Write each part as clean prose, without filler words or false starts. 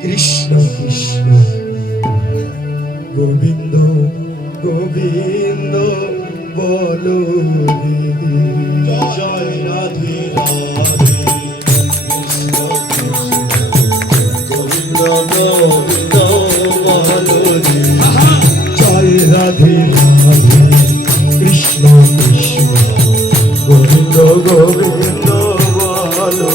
কৃষ্ণ কৃষ্ণ গোবিন্দ গোবিন্দ বলো জয় রাধে রাধে কৃষ্ণ কৃষ্ণ গোবিন্দ বলো জয় রাধে রাধে কৃষ্ণ কৃষ্ণ গোবিন্দ গোবিন্দ বলো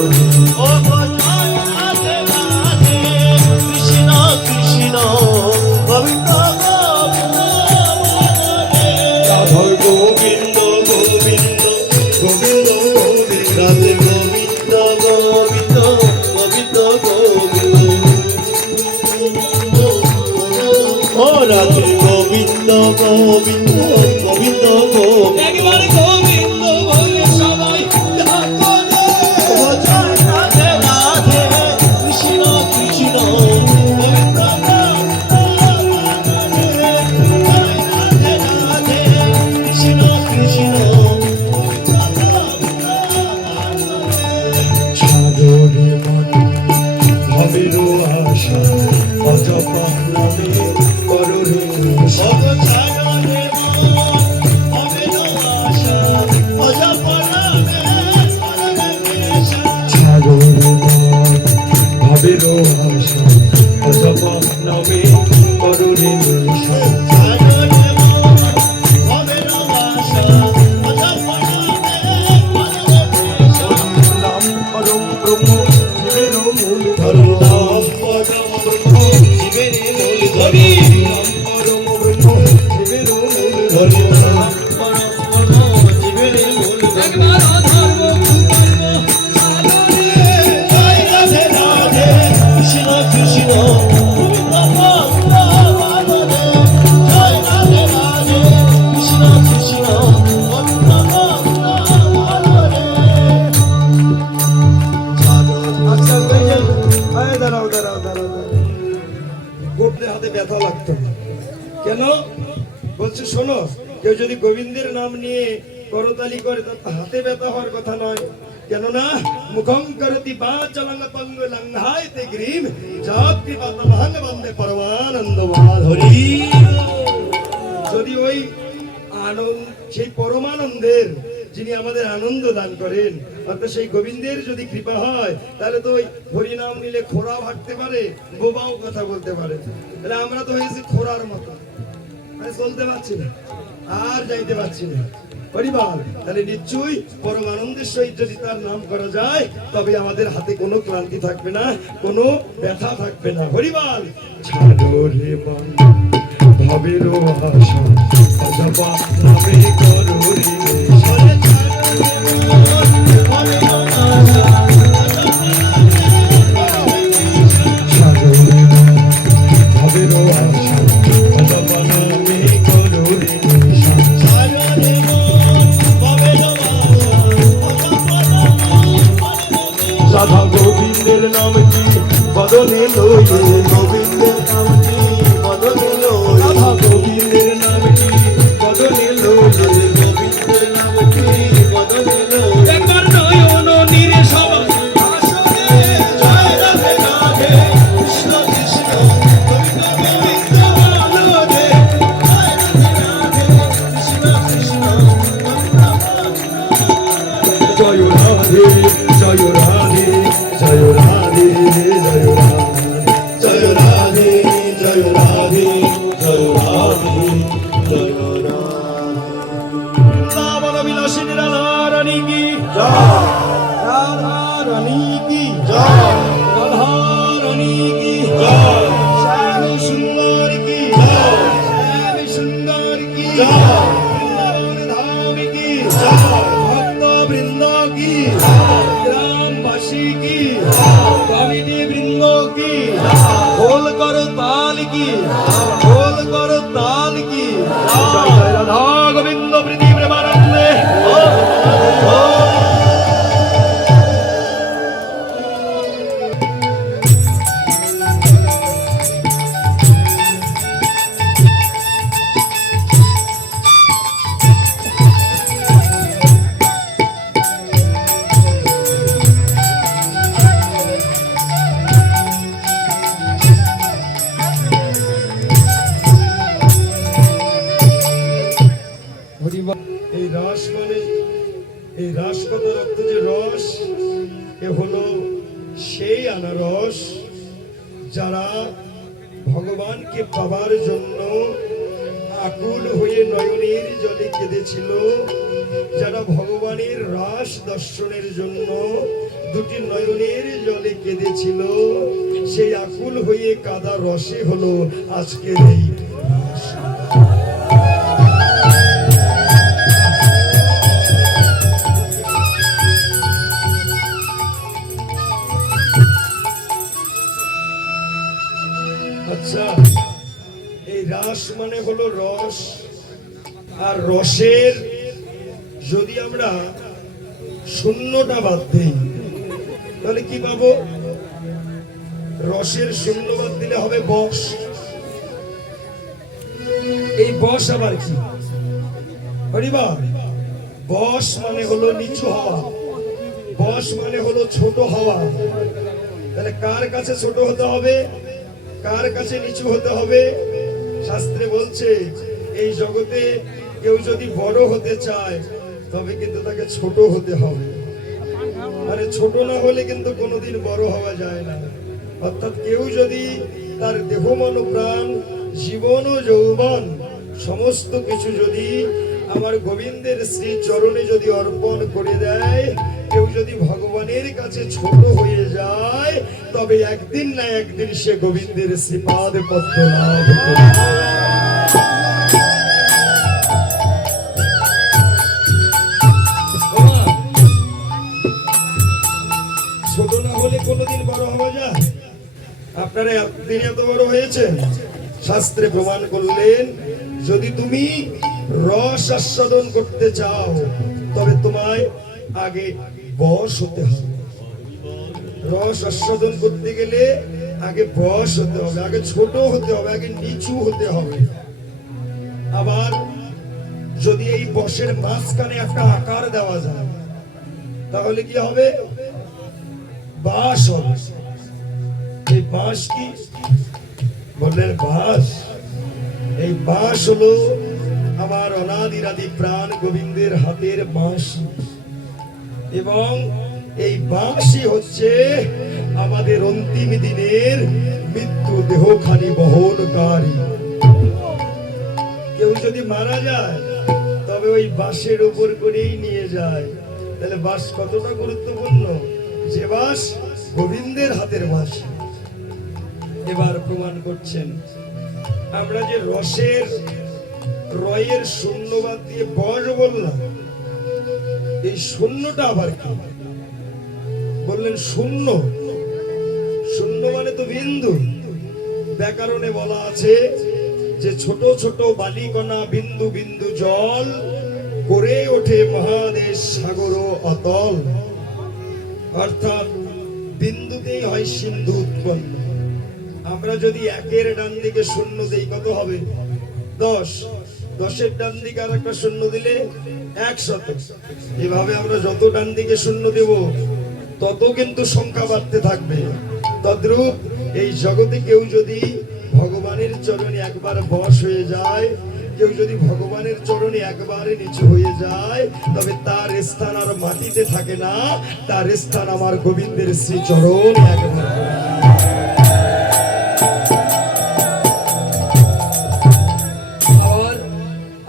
রাধে গোবিন্দ গোবিন্দ গোবিন্দ গোবিন্দ একবারে গোবিন্দ বলে সবাই ডাকো রাধে রাধে কৃষ্ণ কৃষ্ণ গোবিন্দ রাধে রাধে কৃষ্ণ কৃষ্ণ সাগরে মন ভবের আশা অজপা নামে ব্যথা লাগতো কেন বলছে শোনো কেউ যদি গোবিন্দের নাম নিয়ে করতালি করে হাতে ব্যথা হওয়ার কথা নয় কেননা মুখং করতি বাচলং পঙ্গুলং হাইতে গ্রীম জাপ কৃপাতমহং বন্দে পরমানন্দ মাধুরী যদি ওই আনন্দ সেই পরমানন্দের যিনি আমাদের আনন্দ দান করেন অর্থাৎ সেই গোবিন্দের যদি কৃপা হয় তাহলে তো ওই হরিনাম নিলে খোরা ভাগতে পারে বোবাও কথা বলতে পারে তাহলে আমরা তো হয়েছি খোরার মতো চলতে পারছি না আর যাইতে পারছি না হরিবল তাহলে নিশ্চয়ই পরম আনন্দের সহিত যদি তার নাম করা যায় তবে আমাদের হাতে কোনো ক্লান্তি থাকবে না কোনো ব্যথা থাকবে না হরিবল ছাড়ো রে মন ভবের আশা অজপা নামে করো রে রাধা গোবিন্দের নাম কি বদলে লইলে গোবিন্দের নাম কি বদলে লইলে রাধা গোবিন্দের নাম কি বদলে লইলে গোবিন্দের নাম কি বদলে লইলে একবার নয়ন নীরে সবাই আসরে জয় রাধে রাধে কৃষ্ণ কৃষ্ণ গোবিন্দ গোবিন্দ বলো রে জয় রাধে রাধে কৃষ্ণ কৃষ্ণ জয় রাধে জয় রাধে জয় রাধে জয় রাধে জয় রাধে জয় রাধে জয় রাধে জয় রাধে বৃন্দাবন বিলাসিনী রাধা রানী কি জয় রাধা রানী কি জয় রাধা রানী কি জয় শ্যাম সুন্দর কি জয় শ্যাম সুন্দর কি জয় বৃন্দাবন ধাম কি জয় ভক্ত বৃন্দ কি গ্রামবাসী কি কমিটি বৃন্দ কি খোল কর তাল কি খোল কর তাল কি জয় রাধা গোবিন্দ প্রীতি প্রেমানন্দে এ হলো সেই আনারস যারা ভগবানকে পাবার জন্য আকুল হয়ে নয়নের জলে কেঁদেছিল, যারা ভগবানের রাস দর্শনের জন্য দুটি নয়নের জলে কেঁদেছিল, সেই আকুল হয়ে কাদা রসে হলো আজকের এই রাস। আচ্ছা, এই রাস মানে হলো রস, আর রসের যদি আমরা শূন্যটা বাদ দিই তাহলে কি পাবো? রসের শূন্য বাদ দিলে হবে বস। এই বস আবার কি? হরিবা, বস মানে হলো নিচু হওয়া, বস মানে হলো ছোট হওয়া। তাহলে কার কাছে ছোট হতে হবে, কার কাছে নিচু হতে হবে? শাস্ত্রে বলছে এই জগতে কেউ যদি বড় হতে চায় তবে কিন্তু তাকে ছোট হতে হবে। আরে ছোট না হলে কিন্তু কোনোদিন বড় হওয়া যায় না। অর্থাৎ কেউ যদি তার দেহ মন প্রাণ জীবন ও যৌবন সমস্ত কিছু যদি আমার গোবিন্দের শ্রী চরণে যদি অর্পণ করে দেয়, কেউ যদি ভগবানের কাছে ছোট হয়ে যায়, তবে একদিন না একদিন সে গোবিন্দের শ্রীপাদ পদ্ম লাভ করবে। ছোট না হলে কোনোদিন বড় হওয়া যায়? আপনারা এতদিন এত বড় হয়েছেন, শাস্ত্রে প্রমাণ করলেন যদি তুমি রস আস্বাদন করতে চাও তবে তোমায় আগে বশ হতে হবে। রস আস্বাদন করতে গেলে আগে বশ হতে হবে, আগে ছোট হতে হবে, আগে নিচু হতে হবে। আবার যদি এই বশের মাঝখানে একটা আকার দেওয়া যায় তাহলে কি হবে? বাস হবে। এই বাস কি বললেন? বাস, এই বাস হলো আমার অনাদিরাদি প্রাণ গোবিন্দের হাতের বাঁশি, এবং এই বাঁশি হচ্ছে আমাদের অন্তিম দিনের মৃত্যু দেহখানি বহনকারী। কেউ যদি মারা যায় তবে ওই বাঁশের উপর করেই নিয়ে যায়। তাহলে বাঁশ কতটা গুরুত্বপূর্ণ, যে বাঁশ গোবিন্দের হাতের বাঁশি। এবার প্রমাণ করছেন আমরা যে রসের রয়ের শূন্যবাদ দিয়ে বস বললাম, এই শূন্যটা আবার কি? বললেন শূন্য, শূন্য মানে তো বিন্দু। ব্যাকরণে বলা আছে যে ছোট ছোট বালিকণা বিন্দু বিন্দু জল করে ওঠে মহাদেশ সাগর অতল। অর্থাৎ বিন্দুতেই হয় সিন্ধু উৎপন্ন। আমরা যদি একের ডান দিকে শূন্য দেই কত হবে? 10। 10-এর ডান দিকে আর একটা শূন্য দিলে 100। এভাবে আমরা যত ডান দিকে শূন্য দেব তত কিন্তু সংখ্যা বাড়তে থাকবে। তদ্রূপ এই জগতে কেউ যদি ভগবানের চরণে একবার বশ হয়ে যায়, কেউ যদি ভগবানের চরণে একবারে নিচু হয়ে যায়, তবে তার স্থান আর মাটিতে থাকে না, তার স্থান আমার গোবিন্দের শ্রী চরণ একবার।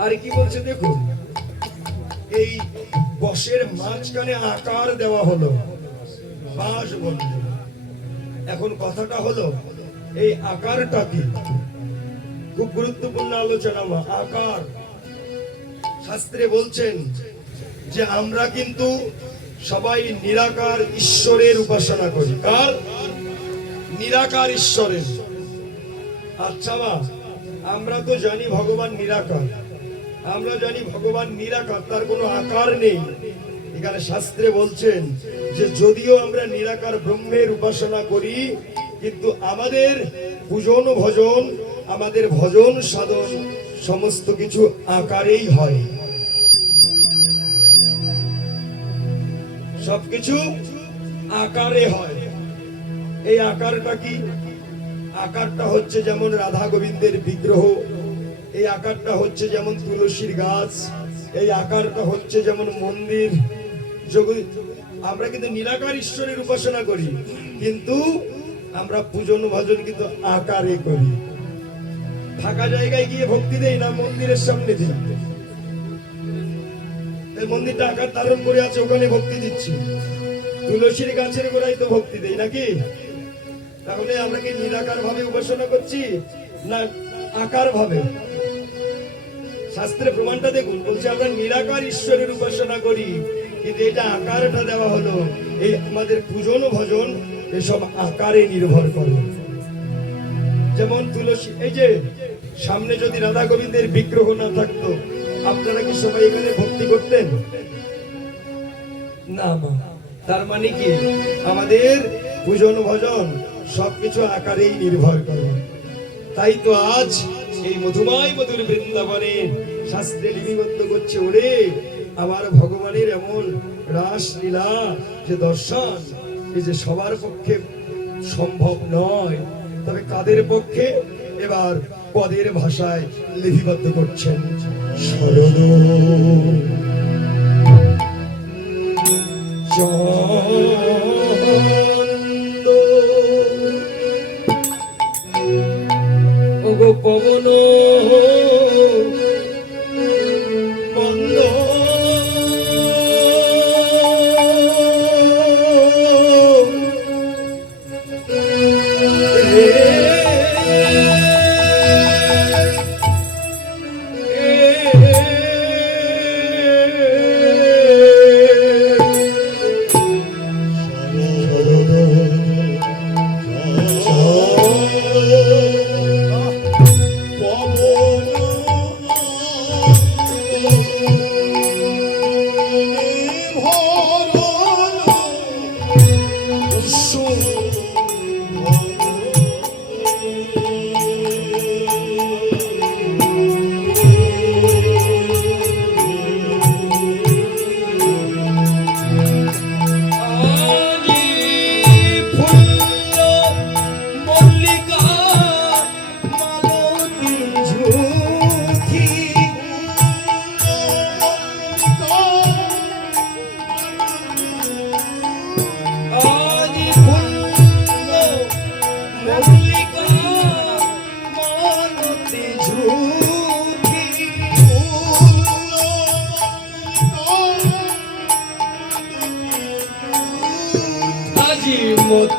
আর কি বলছে দেখুন, এই বশের মাঝখানে আকার দেওয়া হলো, বাঁশ বলছে। এখন কথাটা হলো এই আকারটা কি? খুব গুরুত্বপূর্ণ আলোচনা। আকার শাস্ত্রে বলছেন যে আমরা কিন্তু সবাই নিরাকার ঈশ্বরের উপাসনা করি। কার? নিরাকার ঈশ্বরের। আচ্ছা মা, আমরা তো জানি ভগবান নিরাকার, আমরা জানি ভগবান নিরাকার, তার কোনো আকার নেই। এখানে শাস্ত্রে বলছেন যে যদিও আমরা নিরাকার ব্রহ্মের উপাসনা করি, কিন্তু আমাদের পূজন ভজন, আমাদের ভজন সাধন সমস্ত কিছু আকারেই হয়। সবকিছু আকারে হয়। এই আকারটা কি? আকারটা হচ্ছে যেমন রাধা গোবিন্দের বিগ্রহ, এই আকারটা হচ্ছে যেমন তুলসীর গাছ, এই আকারটা হচ্ছে যেমন মন্দির। আমরা কিন্তু নিরাকার ঈশ্বরের উপাসনা করি, কিন্তু আমরা পূজন ভজন কিন্তু আকারে করি। ফাঁকা জায়গায় গিয়ে ভক্তি দেই না, মন্দিরের সামনে দিই। এই মন্দিরটা আকার ধারণ করে আছে, ওখানে ভক্তি দিচ্ছি। তুলসীর গাছের গোড়ায় তো ভক্তি দেই নাকি? তাহলে আমরা কি নিরাকার ভাবে উপাসনা করছি না আকার ভাবে? শাস্ত্রে প্রমাণটা দেখুন, বলছে আমরা নিরাকার ঈশ্বরের উপাসনা করি, কিন্তু এটা আকারটা দেওয়া হলো। এই আমাদের পূজন ভজন এসব আকারে নির্ভর করে। যেমন তুলসী, এই যে সামনে যদি রাধা গোবিন্দের বিগ্রহ না থাকতো, আপনারা কি সবাই এখানে ভক্তি করতেন? না। তার মানে কি আমাদের পূজন ভজন সবকিছু আকারেই নির্ভর করে। তাই তো আজ এই মধুময় মধুর বৃন্দাবনে শাস্ত্রে লিপিবদ্ধ করছে, ওরে আমার ভগবানের এমন রাস লীলা যে দর্শন, এই যে সবার পক্ষে সম্ভব নয়, তবে কাদের পক্ষে? এবার পদের ভাষায় লিপিবদ্ধ করছেন। শরণ চন্দ ওগো পবন মন্দ মত